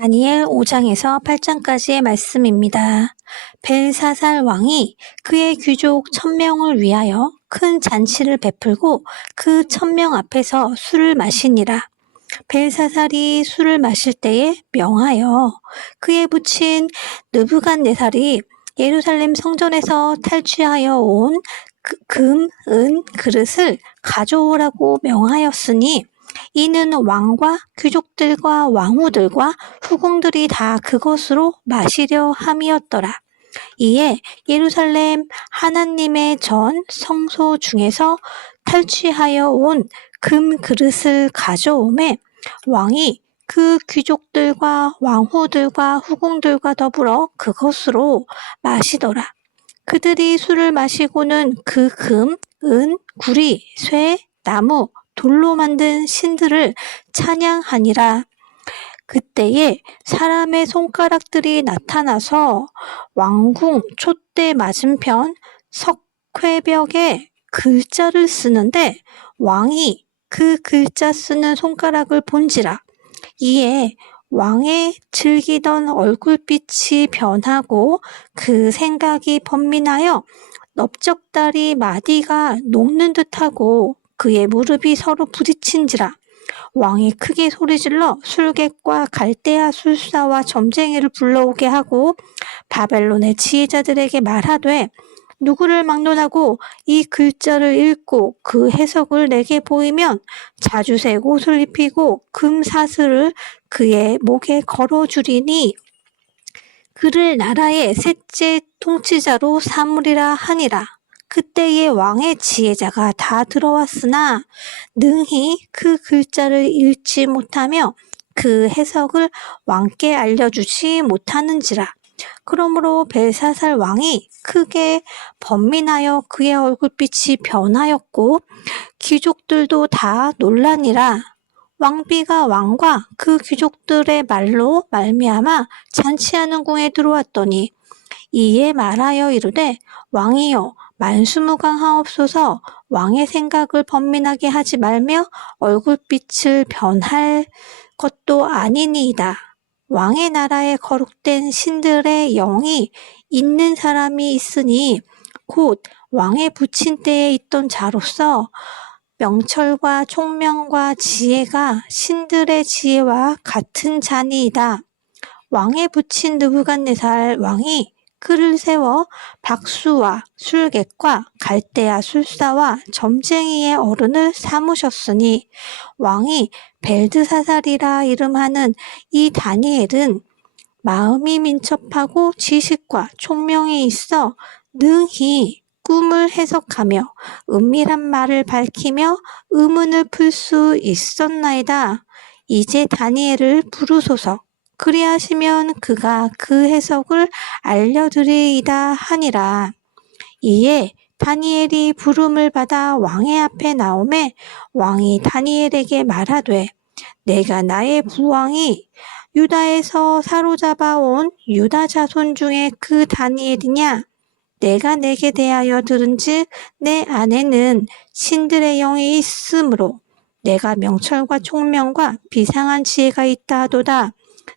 다니엘 5장에서 8장까지의 말씀입니다. 벨사살 왕이 그의 귀족 1000명을 위하여 큰 잔치를 베풀고 그 1000명 앞에서 술을 마시니라. 벨사살이 술을 마실 때에 명하여 그의 부친 느부갓네살이 예루살렘 성전에서 탈취하여 온 금, 은, 그릇을 가져오라고 명하였으니 이는 왕과 귀족들과 왕후들과 후궁들이 다 그것으로 마시려 함이었더라. 이에 예루살렘 하나님의 전 성소 중에서 탈취하여 온 금 그릇을 가져오매 왕이 그 귀족들과 왕후들과 후궁들과 더불어 그것으로 마시더라. 그들이 술을 마시고는 그 금, 은, 구리, 쇠, 나무, 돌로 만든 신들을 찬양하니라. 그때에 사람의 손가락들이 나타나서 왕궁 촛대 맞은편 석회벽에 글자를 쓰는데 왕이 그 글자 쓰는 손가락을 본지라. 이에 왕의 즐기던 얼굴빛이 변하고 그 생각이 번민하여 넓적다리 마디가 녹는 듯하고 그의 무릎이 서로 부딪힌지라. 왕이 크게 소리질러 술객과 갈대아 술사와 점쟁이를 불러오게 하고 바벨론의 지혜자들에게 말하되 누구를 막론하고 이 글자를 읽고 그 해석을 내게 보이면 자주색 옷을 입히고 금사슬을 그의 목에 걸어주리니 그를 나라의 셋째 통치자로 삼으리라 하니라. 그때에 왕의 지혜자가 다 들어왔으나 능히 그 글자를 읽지 못하며 그 해석을 왕께 알려주지 못하는지라. 그러므로 벨사살 왕이 크게 번민하여 그의 얼굴빛이 변하였고 귀족들도 다 놀라니라. 왕비가 왕과 그 귀족들의 말로 말미암아 잔치하는 궁에 들어왔더니 이에 말하여 이르되 왕이여 만수무강하옵소서. 왕의 생각을 번민하게 하지 말며 얼굴빛을 변할 것도 아니니이다. 왕의 나라에 거룩된 신들의 영이 있는 사람이 있으니 곧 왕의 부친 때에 있던 자로서 명철과 총명과 지혜가 신들의 지혜와 같은 자니이다. 왕의 부친 느부갓네살 왕이 그를 세워 박수와 술객과 갈대아 술사와 점쟁이의 어른을 삼으셨으니 왕이 벨드사살이라 이름하는 이 다니엘은 마음이 민첩하고 지식과 총명이 있어 능히 꿈을 해석하며 은밀한 말을 밝히며 의문을 풀 수 있었나이다. 이제 다니엘을 부르소서. 그리하시면 그가 그 해석을 알려드리이다 하니라. 이에 다니엘이 부름을 받아 왕의 앞에 나오매 왕이 다니엘에게 말하되 내가 나의 부왕이 유다에서 사로잡아 온 유다 자손 중에 그 다니엘이냐? 내가 내게 대하여 들은즉 내 안에는 신들의 영이 있으므로 내가 명철과 총명과 비상한 지혜가 있다 하도다.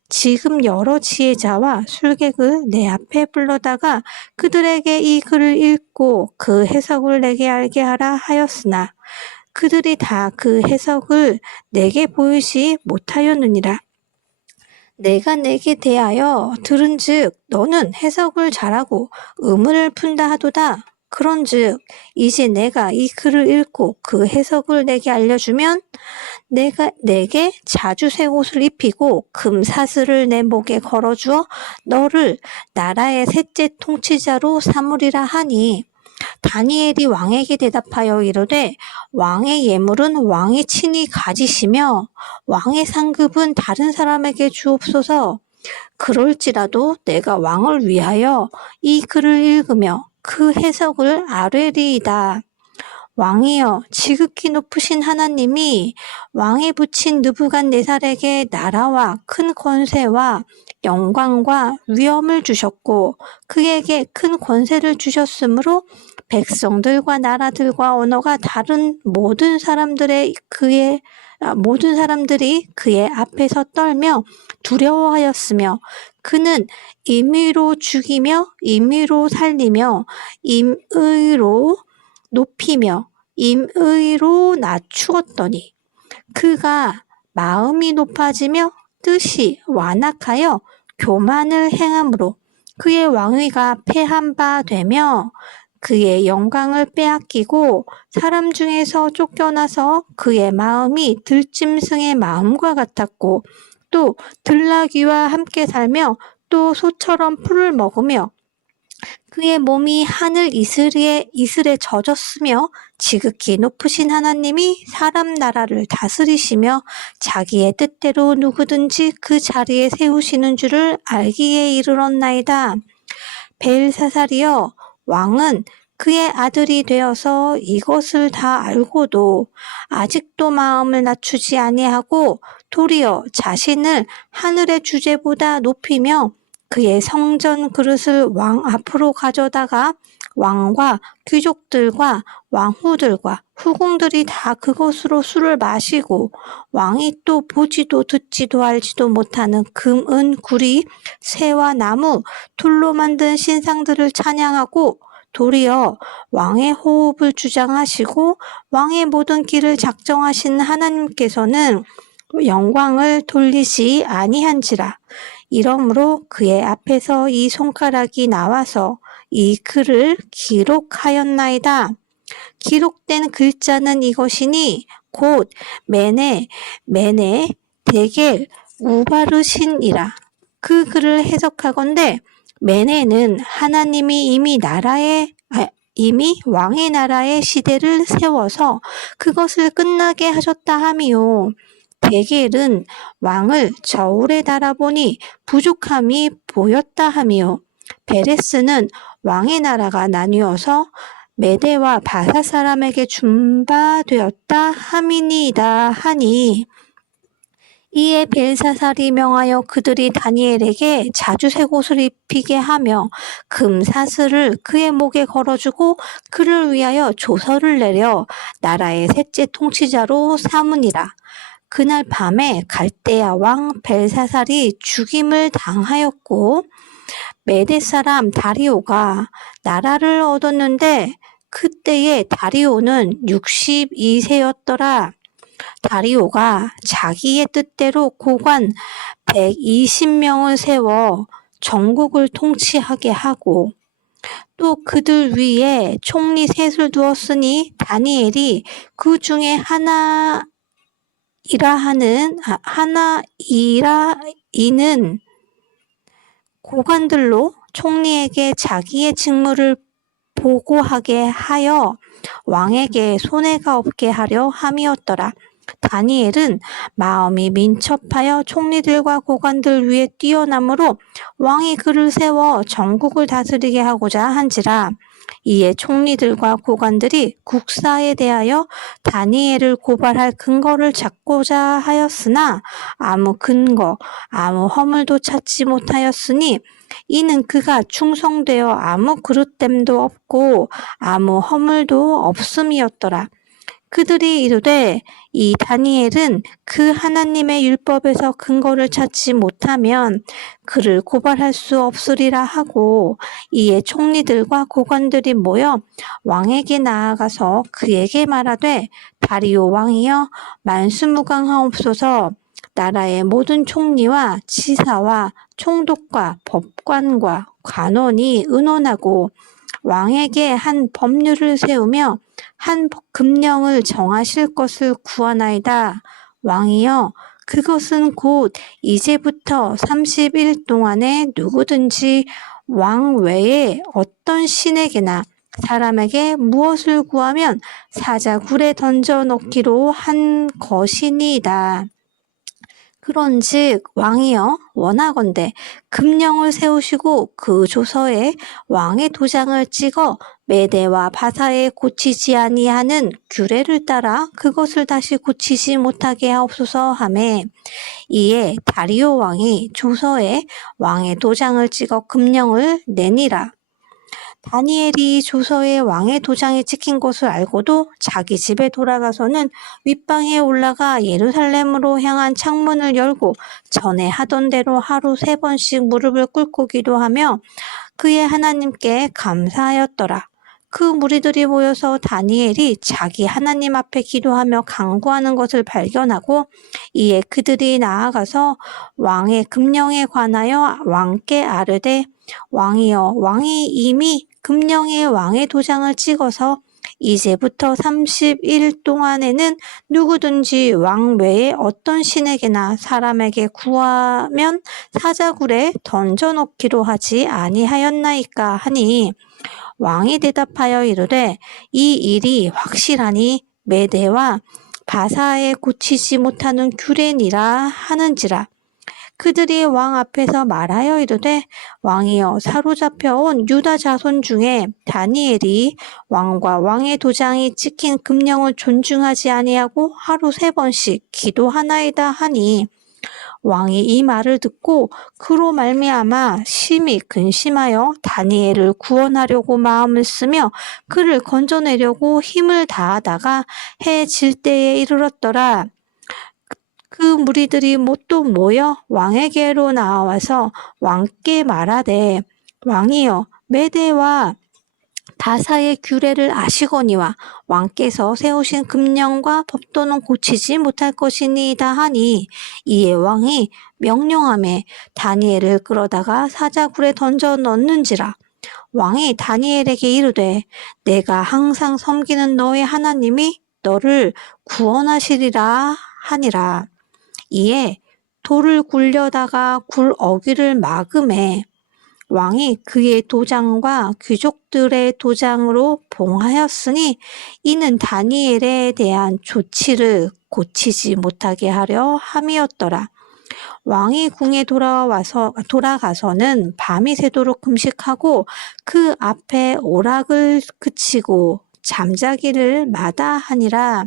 지금 여러 지혜자와 술객을 내 앞에 불러다가 그들에게 이 글을 읽고 그 해석을 내게 알게 하라 하였으나 그들이 다 그 해석을 내게 보이지 못하였느니라. 내가 내게 대하여 들은즉 너는 해석을 잘하고 의문을 푼다 하도다. 그런즉 이제 내가 이 글을 읽고 그 해석을 내게 알려주면 내가 내게 자주색 옷을 입히고 금사슬을 내 목에 걸어주어 너를 나라의 셋째 통치자로 삼으리라 하니 다니엘이 왕에게 대답하여 이르되 왕의 예물은 왕이 친히 가지시며 왕의 상급은 다른 사람에게 주옵소서. 그럴지라도 내가 왕을 위하여 이 글을 읽으며 그 해석을 아뢰리이다. 왕이여 지극히 높으신 하나님이 왕의 부친 느부갓네살에게 나라와 큰 권세와 영광과 위엄을 주셨고 그에게 큰 권세를 주셨으므로 백성들과 나라들과 언어가 다른 모든 사람들의 모든 사람들이 그의 앞에서 떨며 두려워하였으며 그는 임의로 죽이며 임의로 살리며 임의로 높이며 임의로 낮추었더니 그가 마음이 높아지며 뜻이 완악하여 교만을 행함으로 그의 왕위가 패한 바 되며 그의 영광을 빼앗기고 사람 중에서 쫓겨나서 그의 마음이 들짐승의 마음과 같았고 또 들나귀와 함께 살며 또 소처럼 풀을 먹으며 그의 몸이 하늘 이슬에 젖었으며 지극히 높으신 하나님이 사람 나라를 다스리시며 자기의 뜻대로 누구든지 그 자리에 세우시는 줄을 알기에 이르렀나이다. 벨사살이여 왕은 그의 아들이 되어서 이것을 다 알고도 아직도 마음을 낮추지 아니하고 도리어 자신을 하늘의 주제보다 높이며 그의 성전 그릇을 왕 앞으로 가져다가 왕과 귀족들과 왕후들과 후궁들이 다 그것으로 술을 마시고 왕이 또 보지도 듣지도 알지도 못하는 금, 은, 구리, 새와 나무, 돌로 만든 신상들을 찬양하고 도리어 왕의 호흡을 주장하시고 왕의 모든 길을 작정하신 하나님께서는 영광을 돌리시 아니한지라. 이러므로 그의 앞에서 이 손가락이 나와서 이 글을 기록하였나이다. 기록된 글자는 이것이니 곧 메네, 데겔, 우바르신이라. 그 글을 해석하건대 메네는 하나님이 이미 왕의 나라의 시대를 세워서 그것을 끝나게 하셨다 함이요. 데겔은 왕을 저울에 달아보니 부족함이 보였다 함이요. 베레스는 왕의 나라가 나뉘어서 메대와 바사 사람에게 준바되었다 함이니이다 하니 이에 벨사살이 명하여 그들이 다니엘에게 자주색 옷을 입히게 하며 금사슬을 그의 목에 걸어주고 그를 위하여 조서를 내려 나라의 셋째 통치자로 삼으니라. 그날 밤에 갈대아 왕 벨사살이 죽임을 당하였고 메대 사람 다리오가 나라를 얻었는데 그때에 다리오는 62세였더라. 다리오가 자기의 뜻대로 고관 120명을 세워 전국을 통치하게 하고 또 그들 위에 총리 셋을 두었으니 다니엘이 그 중에 하나이라이는 고관들로 총리에게 자기의 직무를 보고하게 하여 왕에게 손해가 없게 하려 함이었더라. 다니엘은 마음이 민첩하여 총리들과 고관들 위에 뛰어남으로 왕이 그를 세워 전국을 다스리게 하고자 한지라. 이에 총리들과 고관들이 국사에 대하여 다니엘을 고발할 근거를 찾고자 하였으나 아무 근거, 아무 허물도 찾지 못하였으니 이는 그가 충성되어 아무 그릇됨도 없고 아무 허물도 없음이었더라. 그들이 이르되 이 다니엘은 그 하나님의 율법에서 근거를 찾지 못하면 그를 고발할 수 없으리라 하고 이에 총리들과 고관들이 모여 왕에게 나아가서 그에게 말하되 다리오 왕이여 만수무강하옵소서. 나라의 모든 총리와 지사와 총독과 법관과 관원이 의논하고 왕에게 한 법률을 세우며 한 금령을 정하실 것을 구하나이다. 왕이여 그것은 곧 이제부터 30일 동안에 누구든지 왕 외에 어떤 신에게나 사람에게 무엇을 구하면 사자굴에 던져 넣기로 한 것이니이다. 그런즉 왕이여 원하건대 금령을 세우시고 그 조서에 왕의 도장을 찍어 메대와 바사에 고치지 아니하는 규례를 따라 그것을 다시 고치지 못하게 하옵소서 하매 이에 다리오 왕이 조서에 왕의 도장을 찍어 금령을 내니라. 다니엘이 조서에 왕의 도장이 찍힌 것을 알고도 자기 집에 돌아가서는 윗방에 올라가 예루살렘으로 향한 창문을 열고 전에 하던 대로 하루 3번씩 무릎을 꿇고 기도하며 그의 하나님께 감사하였더라. 그 무리들이 모여서 다니엘이 자기 하나님 앞에 기도하며 간구하는 것을 발견하고 이에 그들이 나아가서 왕의 금령에 관하여 왕께 아뢰되 왕이여, 왕이 이미 금령에 왕의 도장을 찍어서 이제부터 30일 동안에는 누구든지 왕 외에 어떤 신에게나 사람에게 구하면 사자굴에 던져놓기로 하지 아니하였나이까 하니 왕이 대답하여 이르되 이 일이 확실하니 메대와 바사에 고치지 못하는 규례니라 하는지라. 그들이 왕 앞에서 말하여 이르되 왕이여, 사로잡혀온 유다 자손 중에 다니엘이 왕과 왕의 도장이 찍힌 금령을 존중하지 아니하고 하루 3번씩 기도하나이다 하니 왕이 이 말을 듣고 그로 말미암아 심히 근심하여 다니엘을 구원하려고 마음을 쓰며 그를 건져내려고 힘을 다하다가 해 질 때에 이르렀더라. 그 무리들이 또 모여 왕에게로 나와서 왕께 말하되 왕이여, 메대와 바사의 규례를 아시거니와 왕께서 세우신 금령과 법도는 고치지 못할 것이니이다 하니 이에 왕이 명령하매 다니엘을 끌어다가 사자굴에 던져 넣는지라. 왕이 다니엘에게 이르되 내가 항상 섬기는 너의 하나님이 너를 구원하시리라 하니라. 이에 돌을 굴려다가 굴 어귀를 막음에 왕이 그의 도장과 귀족들의 도장으로 봉하였으니 이는 다니엘에 대한 조치를 고치지 못하게 하려 함이었더라. 왕이 궁에 돌아가서는 밤이 새도록 금식하고 그 앞에 오락을 그치고 잠자기를 마다하니라.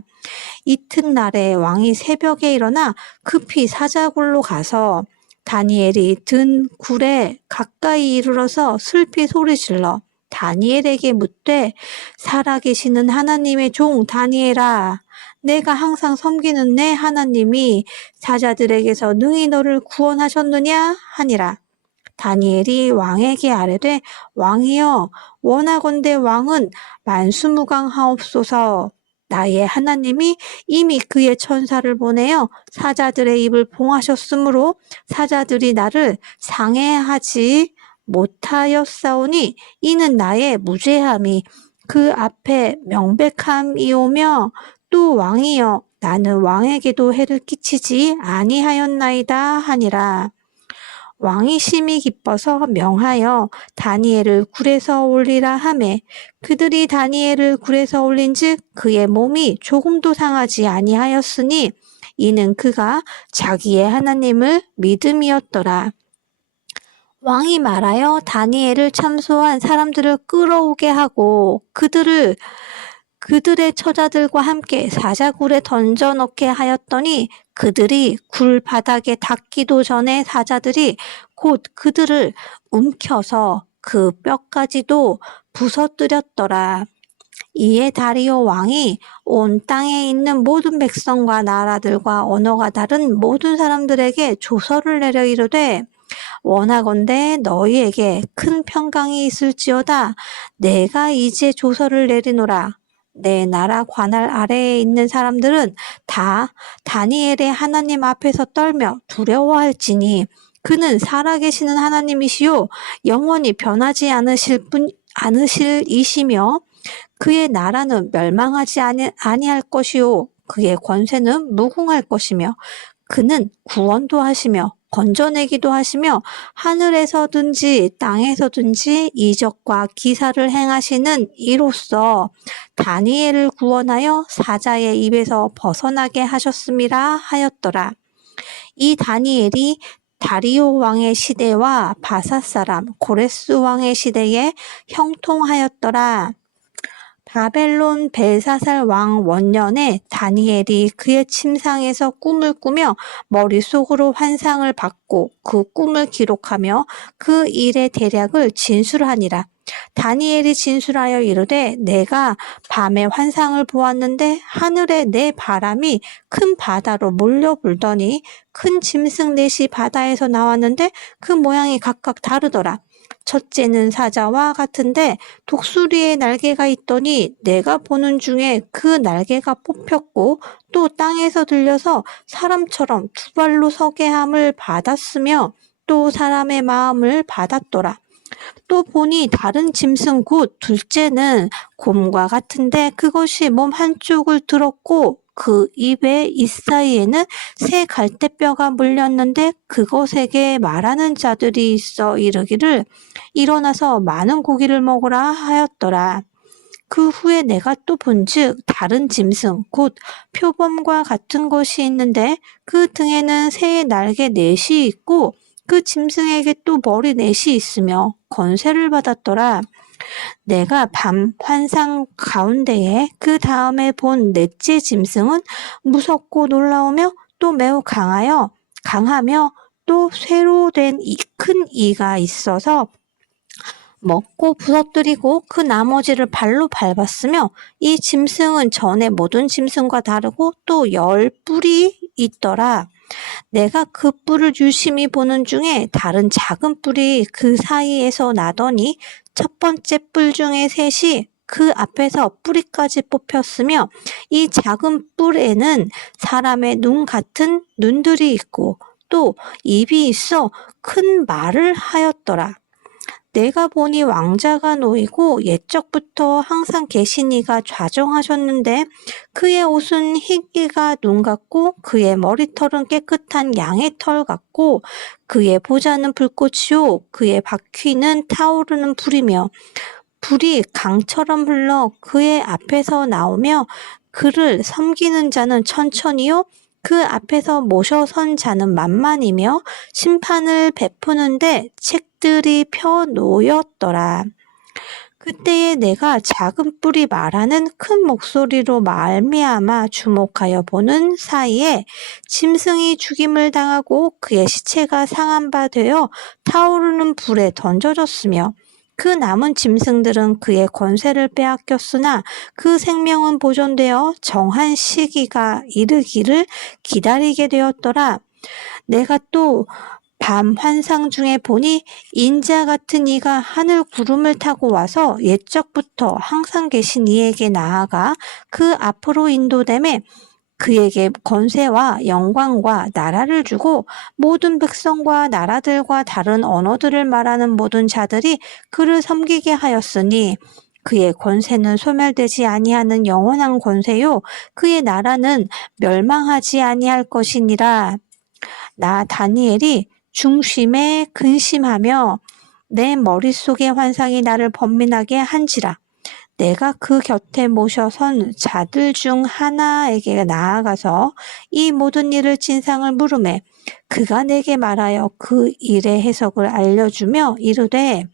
이튿날에 왕이 새벽에 일어나 급히 사자굴로 가서 다니엘이 든 굴에 가까이 이르러서 슬피 소리질러 다니엘에게 묻되 살아계시는 하나님의 종 다니엘아, 내가 항상 섬기는 내 하나님이 사자들에게서 능히 너를 구원하셨느냐 하니라. 다니엘이 왕에게 아뢰되 왕이여, 원하건대 왕은 만수무강하옵소서. 나의 하나님이 이미 그의 천사를 보내어 사자들의 입을 봉하셨으므로 사자들이 나를 상해하지 못하였사오니 이는 나의 무죄함이 그 앞에 명백함이오며 또 왕이여, 나는 왕에게도 해를 끼치지 아니하였나이다 하니라. 왕이 심히 기뻐서 명하여 다니엘을 굴에서 올리라 하매 그들이 다니엘을 굴에서 올린즉 그의 몸이 조금도 상하지 아니하였으니 이는 그가 자기의 하나님을 믿음이었더라. 왕이 말하여 다니엘을 참소한 사람들을 끌어오게 하고 그들의 처자들과 함께 사자굴에 던져 넣게 하였더니 그들이 굴 바닥에 닿기도 전에 사자들이 곧 그들을 움켜서 그 뼈까지도 부서뜨렸더라. 이에 다리오 왕이 온 땅에 있는 모든 백성과 나라들과 언어가 다른 모든 사람들에게 조서를 내려 이르되 원하건대 너희에게 큰 평강이 있을지어다. 내가 이제 조서를 내리노라. 내 나라 관할 아래에 있는 사람들은 다 다니엘의 하나님 앞에서 떨며 두려워할지니 그는 살아계시는 하나님이시요 영원히 변하지 않으실 이시며 그의 나라는 멸망하지 아니할 것이요 그의 권세는 무궁할 것이며 그는 구원도 하시며 건져내기도 하시며 하늘에서든지 땅에서든지 이적과 기사를 행하시는 이로써 다니엘을 구원하여 사자의 입에서 벗어나게 하셨음이라 하였더라. 이 다니엘이 다리오 왕의 시대와 바사 사람 고레스 왕의 시대에 형통하였더라. 바벨론 벨사살 왕 원년에 다니엘이 그의 침상에서 꿈을 꾸며 머릿속으로 환상을 받고 그 꿈을 기록하며 그 일의 대략을 진술하니라. 다니엘이 진술하여 이르되 내가 밤에 환상을 보았는데 하늘에 네 바람이 큰 바다로 몰려 불더니 큰 짐승 넷이 바다에서 나왔는데 그 모양이 각각 다르더라. 첫째는 사자와 같은데 독수리의 날개가 있더니 내가 보는 중에 그 날개가 뽑혔고 또 땅에서 들려서 사람처럼 두 발로 서게 함을 받았으며 또 사람의 마음을 받았더라. 또 보니 다른 짐승 곧 둘째는 곰과 같은데 그것이 몸 한쪽을 들었고 그 입의 이사이에는 새 갈대뼈가 물렸는데 그것에게 말하는 자들이 있어 이르기를 일어나서 많은 고기를 먹으라 하였더라. 그 후에 내가 또 본즉 다른 짐승 곧 표범과 같은 것이 있는데 그 등에는 새의 날개 넷이 있고 그 짐승에게 또 머리 넷이 있으며 권세를 받았더라. 내가 밤 환상 가운데에 그 다음에 본 넷째 짐승은 무섭고 놀라우며 또 매우 강하며 또 쇠로 된 큰 이가 있어서 먹고 부서뜨리고 그 나머지를 발로 밟았으며 이 짐승은 전에 모든 짐승과 다르고 또 10뿔이 있더라. 내가 그 뿔을 유심히 보는 중에 다른 작은 뿔이 그 사이에서 나더니 첫 번째 뿔 중에 셋이 그 앞에서 뿌리까지 뽑혔으며 이 작은 뿔에는 사람의 눈 같은 눈들이 있고 또 입이 있어 큰 말을 하였더라. 내가 보니 왕자가 놓이고 옛적부터 항상 계신 이가 좌정하셨는데 그의 옷은 희기가 눈 같고 그의 머리털은 깨끗한 양의 털 같고 그의 보좌는 불꽃이요 그의 바퀴는 타오르는 불이며 불이 강처럼 흘러 그의 앞에서 나오며 그를 섬기는 자는 천천히요 그 앞에서 모셔 선 자는 만만이며 심판을 베푸는데 책들이 펴 놓였더라. 그때에 내가 작은 뿔이 말하는 큰 목소리로 말미암아 주목하여 보는 사이에 짐승이 죽임을 당하고 그의 시체가 상한 바 되어 타오르는 불에 던져졌으며 그 남은 짐승들은 그의 권세를 빼앗겼으나 그 생명은 보존되어 정한 시기가 이르기를 기다리게 되었더라. 내가 또 밤 환상 중에 보니 인자 같은 이가 하늘 구름을 타고 와서 옛적부터 항상 계신 이에게 나아가 그 앞으로 인도되매 그에게 권세와 영광과 나라를 주고 모든 백성과 나라들과 다른 언어들을 말하는 모든 자들이 그를 섬기게 하였으니 그의 권세는 소멸되지 아니하는 영원한 권세요 그의 나라는 멸망하지 아니할 것이니라. 나 다니엘이 중심에 근심하며 내 머릿속의 환상이 나를 번민하게 한지라. 내가 그 곁에 모셔선 자들 중 하나에게 나아가서 이 모든 일을 진상을 물으매 그가 내게 말하여 그 일의 해석을 알려주며 이르되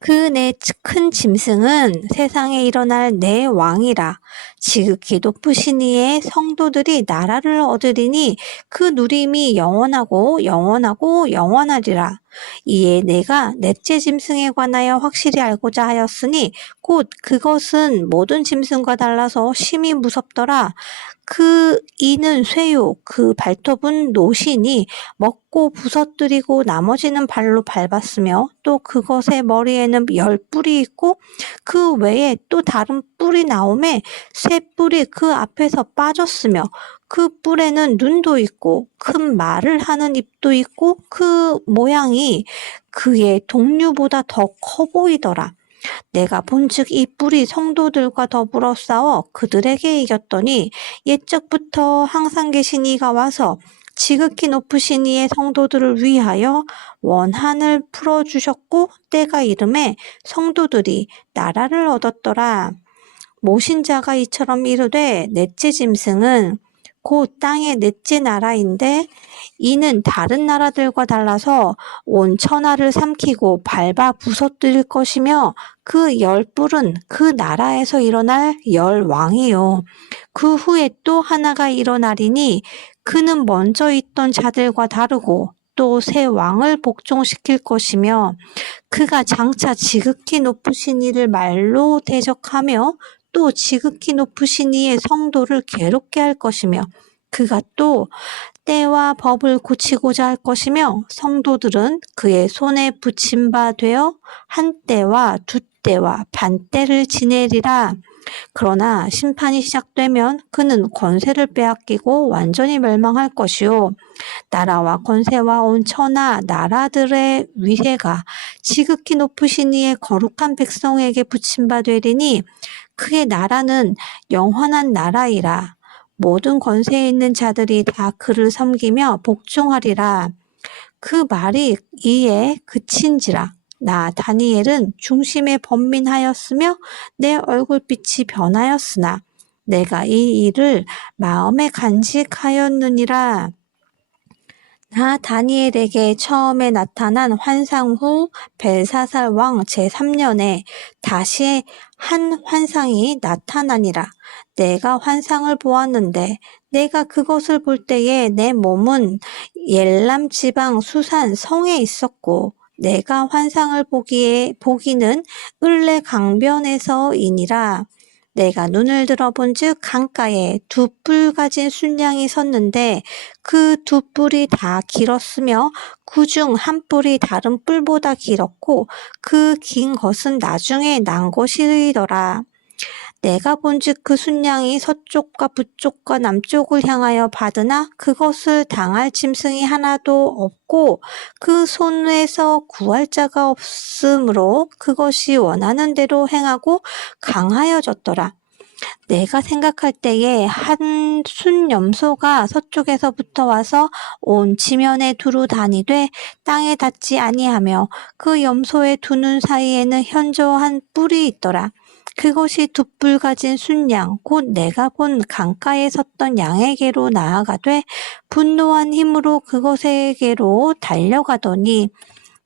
그 내 큰 짐승은 세상에 일어날 내 왕이라. 지극히 높으신 이의 성도들이 나라를 얻으리니 그 누림이 영원하고 영원하고 영원하리라. 이에 내가 넷째 짐승에 관하여 확실히 알고자 하였으니 곧 그것은 모든 짐승과 달라서 심히 무섭더라. 그 이는 쇠요 그 발톱은 노시니 먹고 부서뜨리고 나머지는 발로 밟았으며 또 그것의 머리에는 10뿔이 있고 그 외에 또 다른 뿔이 나오매 새 뿔이 그 앞에서 빠졌으며 그 뿔에는 눈도 있고 큰 말을 하는 입도 있고 그 모양이 그의 동류보다 더 커 보이더라. 내가 본즉 이 뿔이 성도들과 더불어 싸워 그들에게 이겼더니 옛적부터 항상 계신 이가 와서 지극히 높으신 이의 성도들을 위하여 원한을 풀어주셨고 때가 이름에 성도들이 나라를 얻었더라. 모신 자가 이처럼 이르되 넷째 짐승은 곧 땅의 넷째 나라인데 이는 다른 나라들과 달라서 온 천하를 삼키고 밟아 부서뜨릴 것이며 그 열뿔은 그 나라에서 일어날 열왕이요. 그 후에 또 하나가 일어나리니 그는 먼저 있던 자들과 다르고 또 새 왕을 복종시킬 것이며 그가 장차 지극히 높으신 이를 말로 대적하며 또 지극히 높으신 이의 성도를 괴롭게 할 것이며 그가 또 때와 법을 고치고자 할 것이며 성도들은 그의 손에 붙임 바 되어 한 때와 두 때와 반 때를 지내리라. 그러나 심판이 시작되면 그는 권세를 빼앗기고 완전히 멸망할 것이요. 나라와 권세와 온 천하 나라들의 위세가 지극히 높으신 이의 거룩한 백성에게 붙임 바 되리니 그의 나라는 영원한 나라이라. 모든 권세에 있는 자들이 다 그를 섬기며 복종하리라. 그 말이 이에 그친지라. 나 다니엘은 중심에 번민하였으며 내 얼굴빛이 변하였으나 내가 이 일을 마음에 간직하였느니라. 나 다니엘에게 처음에 나타난 환상 후 벨사살 왕 제3년에 다시 한 환상이 나타나니라. 내가 환상을 보았는데 내가 그것을 볼 때에 내 몸은 엘람 지방 수산 성에 있었고 내가 환상을 보기는 을레 강변에서이니라. 내가 눈을 들어본즉 강가에 두 뿔 가진 순양이 섰는데 그 두 뿔이 다 길었으며 그중 한 뿔이 다른 뿔보다 길었고 그 긴 것은 나중에 난 것이더라. 내가 본즉 그 순양이 서쪽과 북쪽과 남쪽을 향하여 받으나 그것을 당할 짐승이 하나도 없고 그 손에서 구할 자가 없으므로 그것이 원하는 대로 행하고 강하여졌더라. 내가 생각할 때에 한 순염소가 서쪽에서부터 와서 온 지면에 두루 다니되 땅에 닿지 아니하며 그 염소의 두 눈 사이에는 현저한 뿔이 있더라. 그것이 두 뿔 가진 순양 곧 내가 본 강가에 섰던 양에게로 나아가되 분노한 힘으로 그것에게로 달려가더니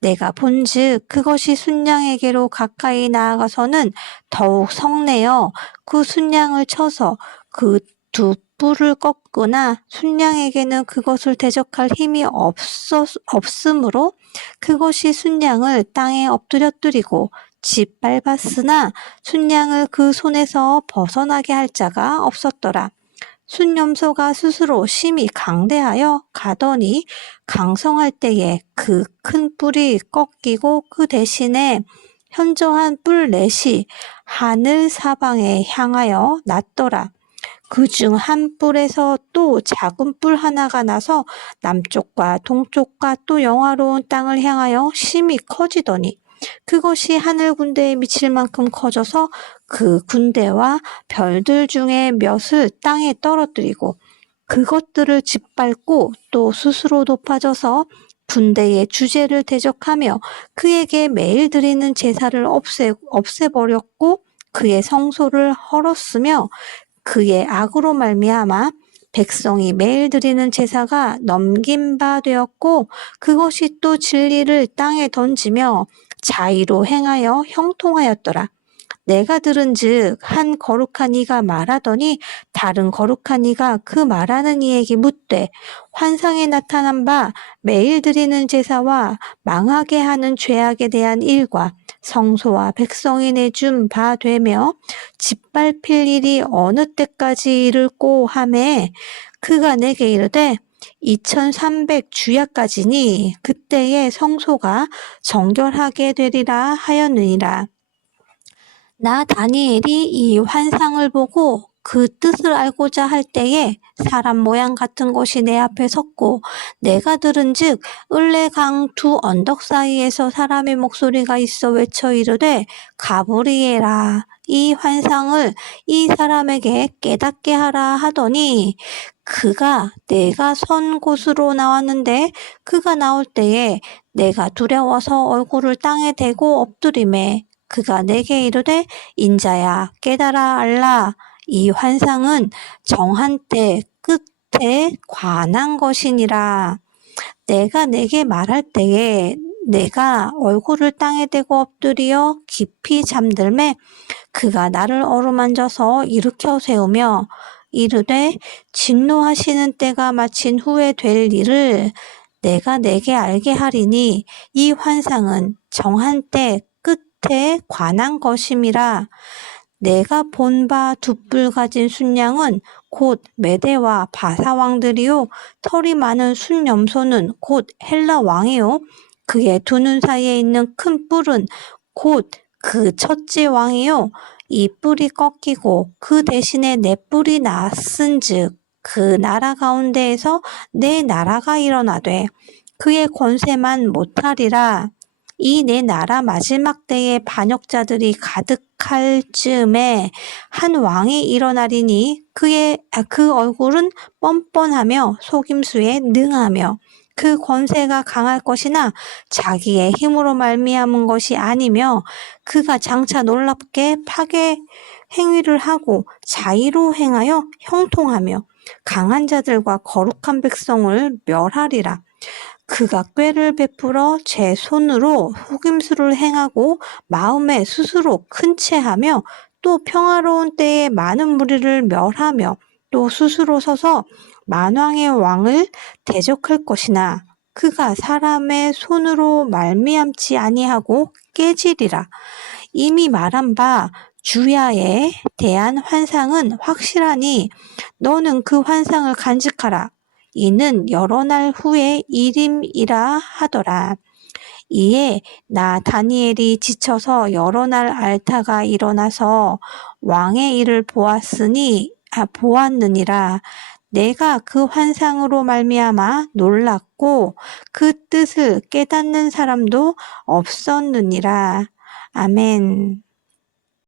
내가 본즉 그것이 순양에게로 가까이 나아가서는 더욱 성내어 그 순양을 쳐서 그 두 뿔을 꺾으나 순양에게는 그것을 대적할 힘이 없으므로 그것이 순양을 땅에 엎드려뜨리고 짓밟았으나 순양을 그 손에서 벗어나게 할 자가 없었더라. 순염소가 스스로 심히 강대하여 가더니 강성할 때에 그 큰 뿔이 꺾이고 그 대신에 현저한 뿔 넷이 하늘 사방에 향하여 났더라. 그중 한 뿔에서 또 작은 뿔 하나가 나서 남쪽과 동쪽과 또 영화로운 땅을 향하여 심히 커지더니 그것이 하늘 군대에 미칠 만큼 커져서 그 군대와 별들 중에 몇을 땅에 떨어뜨리고 그것들을 짓밟고 또 스스로 높아져서 군대의 주제를 대적하며 그에게 매일 드리는 제사를 없애버렸고 그의 성소를 헐었으며 그의 악으로 말미암아 백성이 매일 드리는 제사가 넘긴 바 되었고 그것이 또 진리를 땅에 던지며 자의로 행하여 형통하였더라. 내가 들은즉 한 거룩한 이가 말하더니 다른 거룩한 이가 그 말하는 이에게 묻되 환상에 나타난 바 매일 드리는 제사와 망하게 하는 죄악에 대한 일과 성소와 백성이 내준 바 되며 짓밟힐 일이 어느 때까지 이를꼬 하매 그가 내게 이르되 2300 주야까지니 그때에 성소가 정결하게 되리라 하였느니라. 나 다니엘이 이 환상을 보고 그 뜻을 알고자 할 때에 사람 모양 같은 것이 내 앞에 섰고 내가 들은즉 을레강 두 언덕 사이에서 사람의 목소리가 있어 외쳐 이르되 가브리엘아 이 환상을 이 사람에게 깨닫게 하라 하더니 그가 내가 선 곳으로 나왔는데 그가 나올 때에 내가 두려워서 얼굴을 땅에 대고 엎드리매 그가 내게 이르되 인자야 깨달아 알라 이 환상은 정한 때 끝에 관한 것이니라. 내가 내게 말할 때에 내가 얼굴을 땅에 대고 엎드려 깊이 잠들매 그가 나를 어루만져서 일으켜 세우며 이르되 진노하시는 때가 마친 후에 될 일을 내가 내게 알게 하리니 이 환상은 정한 때 끝에 관한 것임이라. 내가 본 바 두 뿔 가진 순양은 곧 메대와 바사 왕들이요 털이 많은 순염소는 곧 헬라 왕이요 그의 두 눈 사이에 있는 큰 뿔은 곧 그 첫째 왕이요 이 뿔이 꺾이고 그 대신에 네 뿔이 났은즉 그 나라 가운데에서 네 나라가 일어나되 그의 권세만 못하리라. 이 네 나라 마지막 때에 반역자들이 가득할 즈음에 한 왕이 일어나리니 그 얼굴은 뻔뻔하며 속임수에 능하며 그 권세가 강할 것이나 자기의 힘으로 말미암은 것이 아니며 그가 장차 놀랍게 파괴 행위를 하고 자의로 행하여 형통하며 강한 자들과 거룩한 백성을 멸하리라. 그가 꾀를 베풀어 제 손으로 속임수를 행하고 마음에 스스로 큰 채하며 또 평화로운 때에 많은 무리를 멸하며 또 스스로 서서 만왕의 왕을 대적할 것이나 그가 사람의 손으로 말미암지 아니하고 깨지리라. 이미 말한 바 주야에 대한 환상은 확실하니 너는 그 환상을 간직하라. 이는 여러 날 후의 일임이라 하더라. 이에 나 다니엘이 지쳐서 여러 날 앓다가 일어나서 왕의 일을 보았느니라. 내가 그 환상으로 말미암아 놀랐고 그 뜻을 깨닫는 사람도 없었느니라. 아멘.